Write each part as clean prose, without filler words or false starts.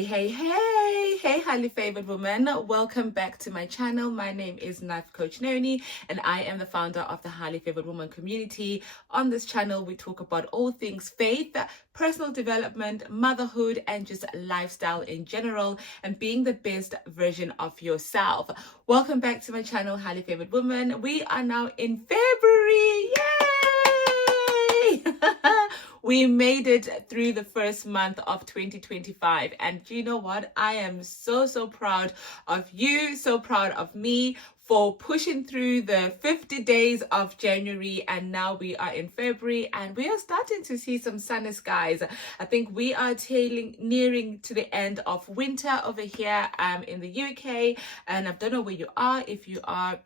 Hey, highly favored woman. Welcome back to my channel. My name is Life Coach Noni, and I am the founder of the Highly Favored Woman community. On this channel, we talk about all things faith, personal development, motherhood, and just lifestyle in general, and being the best version of yourself. Welcome back to my channel, Highly Favored Woman. We are now in February. Yay! We made it through the first month of 2025, and you know what? I am so proud of you, so proud of me for pushing through the 50 days of January, and now we are in February and we are starting to see some sunny skies. I think we are nearing to the end of winter over here in the UK, and I don't know where you are, if you are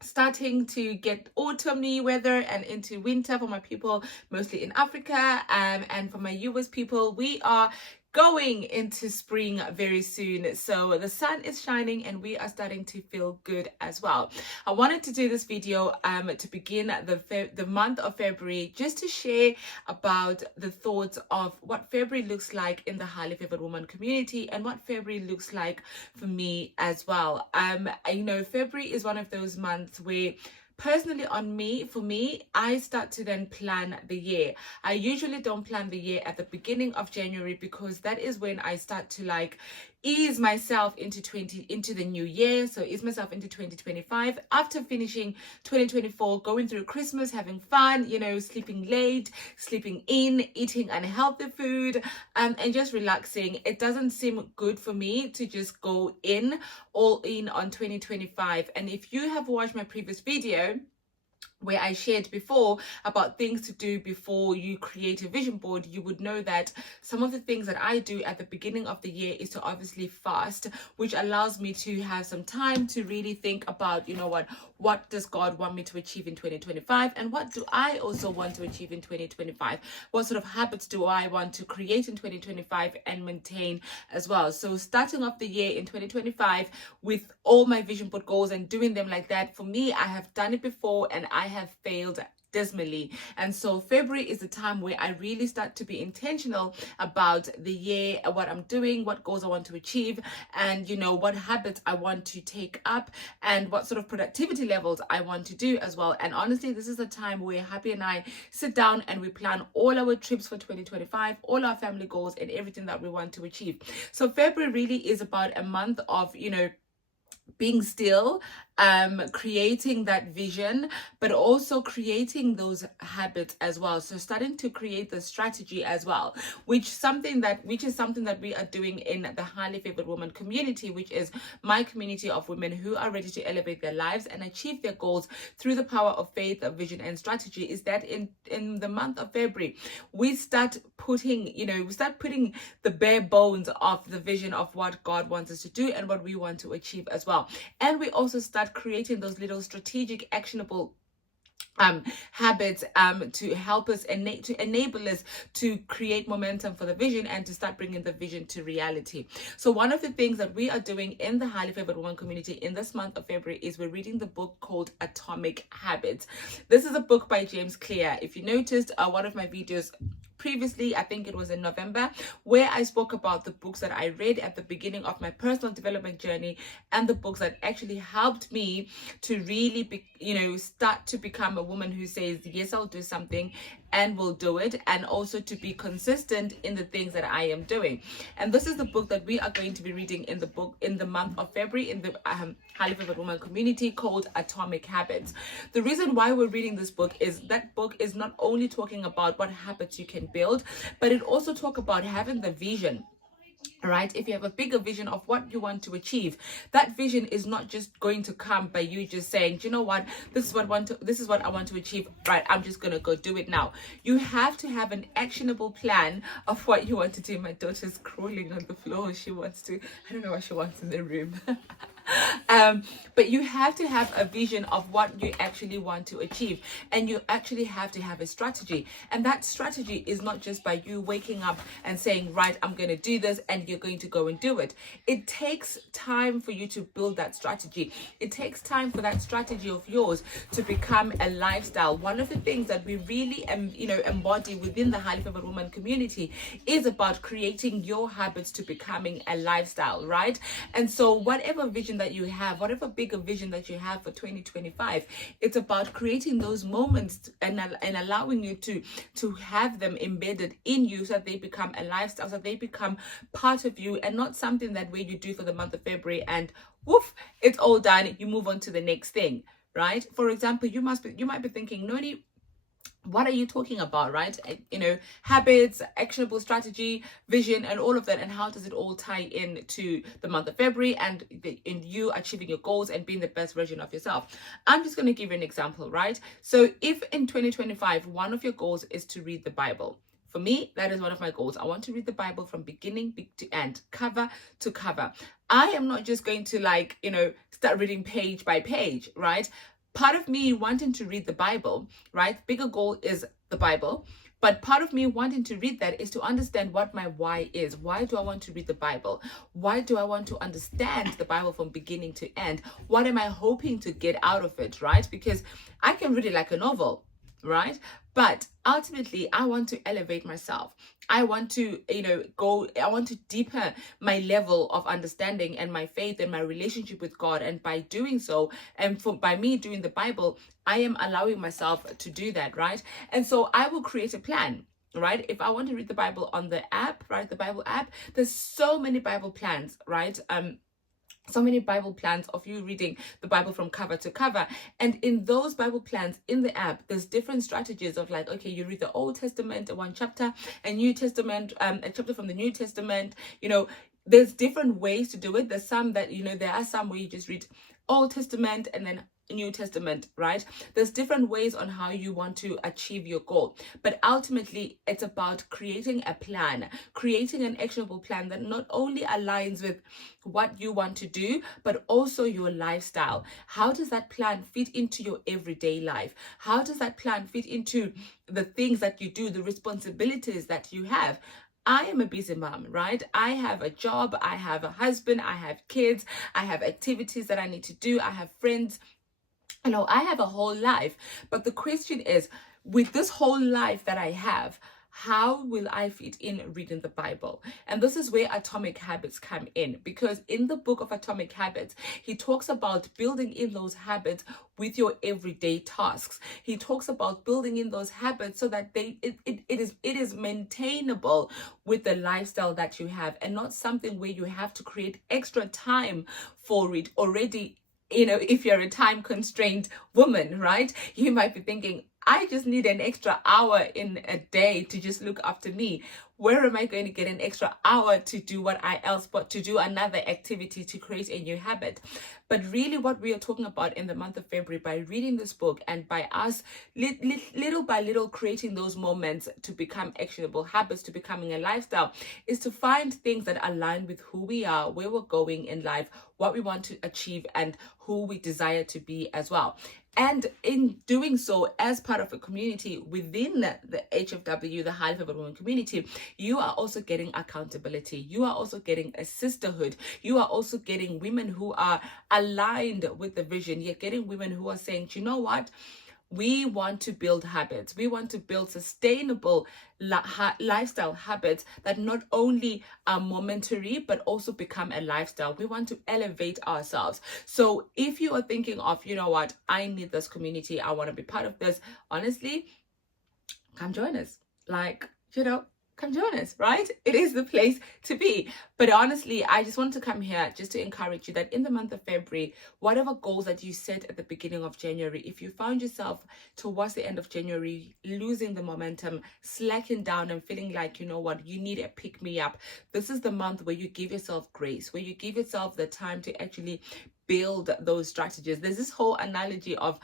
starting to get autumny weather and into winter. For my people mostly in Africa, and for my US people, we are going into spring very soon. So the sun is shining and we are starting to feel good as well. I wanted to do this video to begin the month of February, just to share about the thoughts of what February looks like in the Highly Favored Woman community and what February looks like for me as well. You know, February is one of those months where personally for me, I start to then plan the year. I usually don't plan the year at the beginning of January, because that is when I start to ease myself into the new year. So ease myself into 2025 after finishing 2024, going through Christmas, having fun, you know, sleeping late, sleeping in, eating unhealthy food, and just relaxing. It doesn't seem good for me to just go all in on 2025. And if you have watched my previous video where I shared before about things to do before you create a vision board, you would know that some of the things that I do at the beginning of the year is to obviously fast, which allows me to have some time to really think about, you know what does God want me to achieve in 2025, and what do I also want to achieve in 2025? What sort of habits do I want to create in 2025 and maintain as well? So starting off the year in 2025 with all my vision board goals and doing them like that, for me, I have done it before and I have failed dismally. And so February is the time where I really start to be intentional about the year, what I'm doing, what goals I want to achieve, and you know what habits I want to take up, and what sort of productivity levels I want to do as well. And honestly, this is the time where Happy and I sit down and we plan all our trips for 2025, all our family goals, and everything that we want to achieve. So February really is about a month of, you know, being still, creating that vision, but also creating those habits as well. So starting to create the strategy as well, which is something that we are doing in the Highly Favored Woman community, which is my community of women who are ready to elevate their lives and achieve their goals through the power of faith, of vision, and strategy. Is that in the month of February, we start putting the bare bones of the vision of what God wants us to do and what we want to achieve as well. And we also start creating those little strategic, actionable habits to help us to enable us to create momentum for the vision and to start bringing the vision to reality. So one of the things that we are doing in the Highly Favored Woman community in this month of February is we're reading the book called Atomic Habits. This is a book by James Clear. If you noticed one of my videos previously, I think it was in November, where I spoke about the books that I read at the beginning of my personal development journey, and the books that actually helped me to really start to become a woman who says, yes, I'll do something and will do it, and also to be consistent in the things that I am doing. And this is the book that we are going to be reading in the month of February in the Highly Favored Woman community, called Atomic Habits. The reason why we're reading this book is that book is not only talking about what habits you can build, but it also talks about having the vision. Right? If you have a bigger vision of what you want to achieve, that vision is not just going to come by you just saying, do you know what, this is what I want to achieve, right, I'm just gonna go do it now. You have to have an actionable plan of what you want to do. My daughter's crawling on the floor. I don't know what she wants in the room. But you have to have a vision of what you actually want to achieve, and you actually have to have a strategy. And that strategy is not just by you waking up and saying, right, I'm going to do this, and you're going to go and do it. It takes time for you to build that strategy. It takes time for that strategy of yours to become a lifestyle. One of the things that we really embody within the Highly Favored Woman community is about creating your habits to becoming a lifestyle, right? And so whatever vision that you have, whatever bigger vision that you have for 2025, it's about creating those moments and allowing you to have them embedded in you, so that they become a lifestyle, so that they become part of you, and not something that way you do for the month of February and woof, it's all done, you move on to the next thing, right? For example, you might be thinking, Noni, what are you talking about, right? Habits, actionable strategy, vision, and all of that, and how does it all tie in to the month of February and in you achieving your goals and being the best version of yourself? I'm just going to give you an example, right? So if in 2025 one of your goals is to read the Bible, for me, that is one of my goals. I want to read the Bible from beginning to end, cover to cover. I am not just going to start reading page by page, right? Part of me wanting to read the Bible, right? Bigger goal is the Bible. But part of me wanting to read that is to understand what my why is. Why do I want to read the Bible? Why do I want to understand the Bible from beginning to end? What am I hoping to get out of it, right? Because I can read it like a novel, right? But ultimately, I want to elevate myself. I want to, I want to deepen my level of understanding and my faith and my relationship with God. And by doing so, and by me doing the Bible, I am allowing myself to do that, right? And so I will create a plan, right? If I want to read the Bible on the app, right? The Bible app, there's so many Bible plans, right? So many Bible plans of you reading the Bible from cover to cover. And in those Bible plans in the app, there's different strategies of okay, you read the Old Testament, one chapter, and New Testament, a chapter from the New Testament. There's different ways to do it. There's some that, there are some where you just read Old Testament and then New Testament, right? There's different ways on how you want to achieve your goal, but ultimately it's about creating a plan, creating an actionable plan that not only aligns with what you want to do, but also your lifestyle. How does that plan fit into your everyday life? How does that plan fit into the things that you do, the responsibilities that you have? I am a busy mom, right? I have a job, I have a husband, I have kids, I have activities that I need to do, I have friends. I have a whole life. But the question is, with this whole life that I have, how will I fit in reading the Bible? And this is where Atomic Habits come in, because in the book of Atomic Habits, he talks about building in those habits with your everyday tasks. He talks about building in those habits so that it is maintainable with the lifestyle that you have, and not something where you have to create extra time for it already. If you're a time constrained woman, right? You might be thinking, I just need an extra hour in a day to just look after me. Where am I going to get an extra hour to do but to do another activity to create a new habit? But really what we are talking about in the month of February, by reading this book and by us little by little creating those moments to become actionable habits, to becoming a lifestyle, is to find things that align with who we are, where we're going in life, what we want to achieve, and who we desire to be as well. And in doing so, as part of a community within the HFW, the Highly Favored Woman community, you are also getting accountability. You are also getting a sisterhood. You are also getting women who are aligned with the vision. You're getting women who are saying, you know what? We want to build habits. We want to build sustainable lifestyle habits that not only are momentary, but also become a lifestyle. We want to elevate ourselves. So if you are thinking of, you know what, I need this community, I want to be part of this, honestly, come join us. Come join us, right? It is the place to be. But honestly, I just want to come here just to encourage you that in the month of February, whatever goals that you set at the beginning of January, if you found yourself towards the end of January losing the momentum, slacking down and feeling like, you know what, you need a pick me up, this is the month where you give yourself grace, where you give yourself the time to actually build those strategies. There's this whole analogy of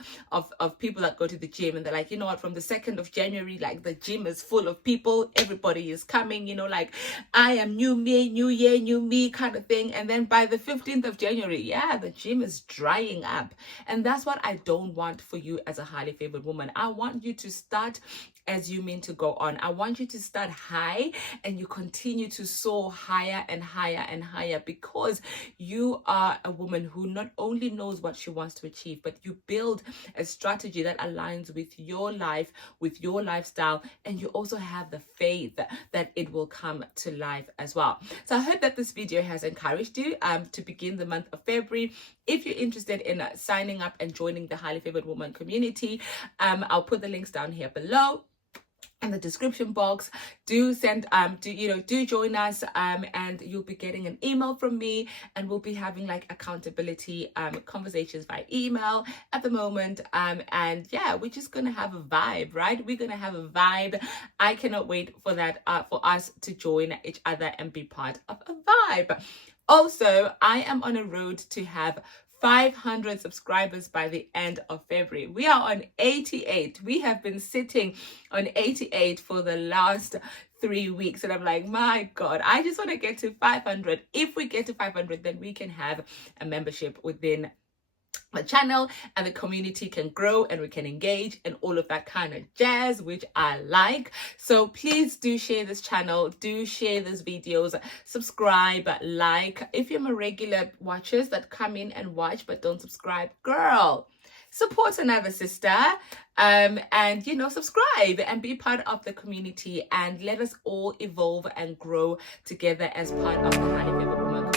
people that go to the gym and they're like, you know what, from the 2nd of January, like the gym is full of people, everybody is coming, you know, like I am new me, new year, new me kind of thing. And then by the 15th of January, yeah, the gym is drying up. And that's what I don't want for you as a highly favored woman. I want you to start as you mean to go on. I want you to start high and you continue to soar higher and higher and higher, because you are a woman who not only knows what she wants to achieve, but you build a strategy that aligns with your life, with your lifestyle, and you also have the faith that it will come to life as well. So I hope that this video has encouraged you to begin the month of February. If you're interested in signing up and joining the Highly Favored Woman community, I'll put the links down here below in the description box. Do join us, and you'll be getting an email from me, and we'll be having like accountability conversations by email at the moment, and yeah, we're just gonna have a vibe, right? We're gonna have a vibe. I cannot wait for that, for us to join each other and be part of a vibe. Also, I am on a road to have 500 subscribers by the end of February. We are on 88. We have been sitting on 88 for the last 3 weeks, and I'm like, my God, I just want to get to 500. If we get to 500, then we can have a membership within the channel, and the community can grow and we can engage and all of that kind of jazz, which I like. So please do share this channel, do share these videos, subscribe, like. If you're my regular watchers that come in and watch but don't subscribe, girl, support another sister, and subscribe and be part of the community, and let us all evolve and grow together as part of the Highly Favored Woman